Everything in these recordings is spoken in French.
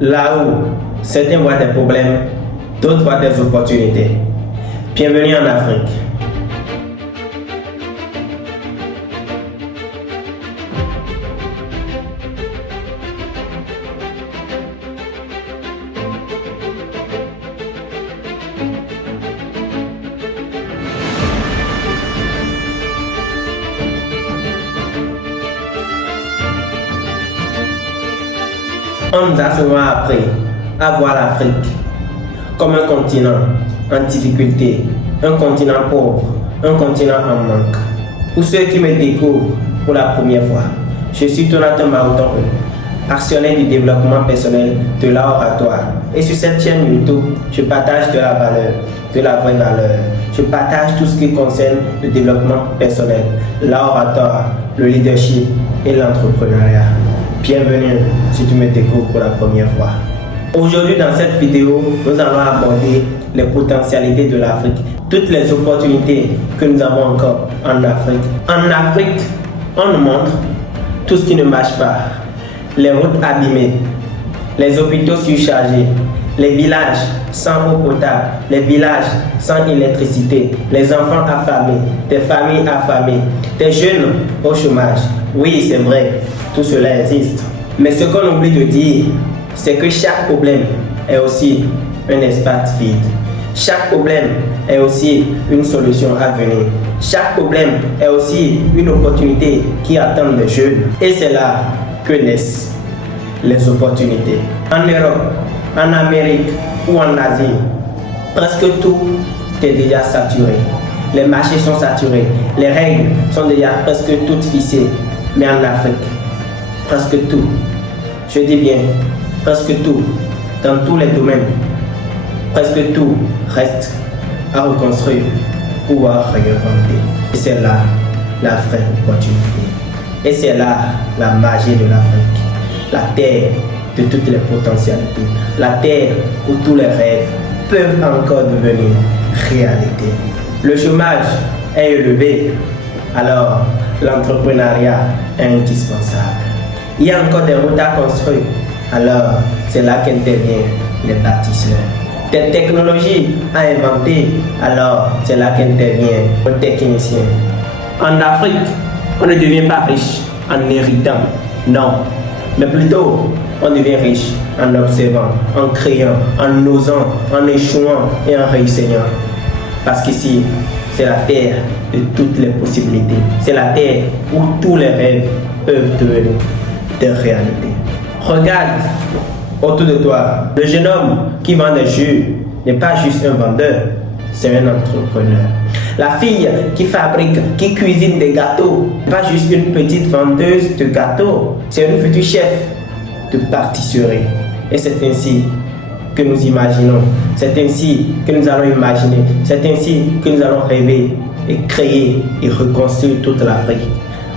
Là où certains voient des problèmes, d'autres voient des opportunités. Bienvenue en Afrique. On nous a souvent appris à voir l'Afrique comme un continent en difficulté, un continent pauvre, un continent en manque. Pour ceux qui me découvrent pour la première fois, je suis Jonathan Marouton, actionnaire du développement personnel de l'oratoire. Et sur cette chaîne YouTube, je partage de la valeur, de la vraie valeur. Je partage tout ce qui concerne le développement personnel, l'oratoire, le leadership et l'entrepreneuriat. Bienvenue si tu me découvres pour la première fois. Aujourd'hui dans cette vidéo, nous allons aborder les potentialités de l'Afrique, toutes les opportunités que nous avons encore en Afrique. En Afrique, on nous montre tout ce qui ne marche pas, les routes abîmées, les hôpitaux surchargés, les villages sans eau potable, les villages sans électricité, les enfants affamés, des familles affamées, des jeunes au chômage. Oui, c'est vrai, tout cela existe. Mais ce qu'on oublie de dire, c'est que chaque problème est aussi un espace vide. Chaque problème est aussi une solution à venir. Chaque problème est aussi une opportunité qui attend les jeunes. Et c'est là que naissent les opportunités. En Europe, en Amérique ou en Asie, presque tout est déjà saturé. Les marchés sont saturés, les règles sont déjà presque toutes fixées. Mais en Afrique, presque tout, je dis bien presque tout, dans tous les domaines, presque tout reste à reconstruire ou à réinventer. Et c'est là la vraie opportunité. Et c'est là la magie de l'Afrique, la terre de toutes les potentialités, la terre où tous les rêves peuvent encore devenir réalité. Le chômage est élevé, alors l'entrepreneuriat est indispensable. Il y a encore des routes à construire, alors c'est là qu'interviennent les bâtisseurs. Des technologies à inventer, alors c'est là qu'interviennent les techniciens. En Afrique, on ne devient pas riche en héritant, non, mais plutôt on devient riche en observant, en créant, en osant, en échouant et en réussissant. Parce qu'ici, c'est la terre de toutes les possibilités. C'est la terre où tous les rêves peuvent devenir des réalités. Regarde autour de toi. Le jeune homme qui vend des jus n'est pas juste un vendeur, c'est un entrepreneur. La fille qui fabrique, qui cuisine des gâteaux, n'est pas juste une petite vendeuse de gâteaux, c'est une future chef de pâtisserie. Et c'est ainsi que nous imaginons, c'est ainsi que nous allons imaginer, c'est ainsi que nous allons rêver et créer et reconstruire toute l'Afrique.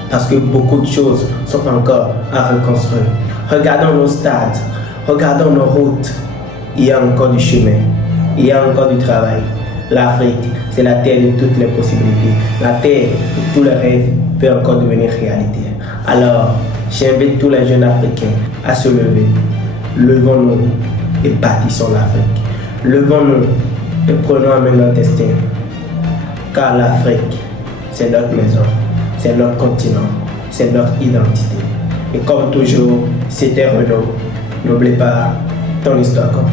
Parce que beaucoup de choses sont encore à reconstruire. Regardons nos stades, regardons nos routes. Il y a encore du chemin, il y a encore du travail. L'Afrique, c'est la terre de toutes les possibilités, la terre où tous les rêves peuvent encore devenir réalité. Alors, j'invite tous les jeunes Africains à se lever. Levons-nous et bâtissons l'Afrique. Levons-nous et prenons en main notre destin. Car l'Afrique, c'est notre maison, c'est notre continent, c'est notre identité. Et comme toujours, c'était Renaud. N'oublie pas, ton histoire compte.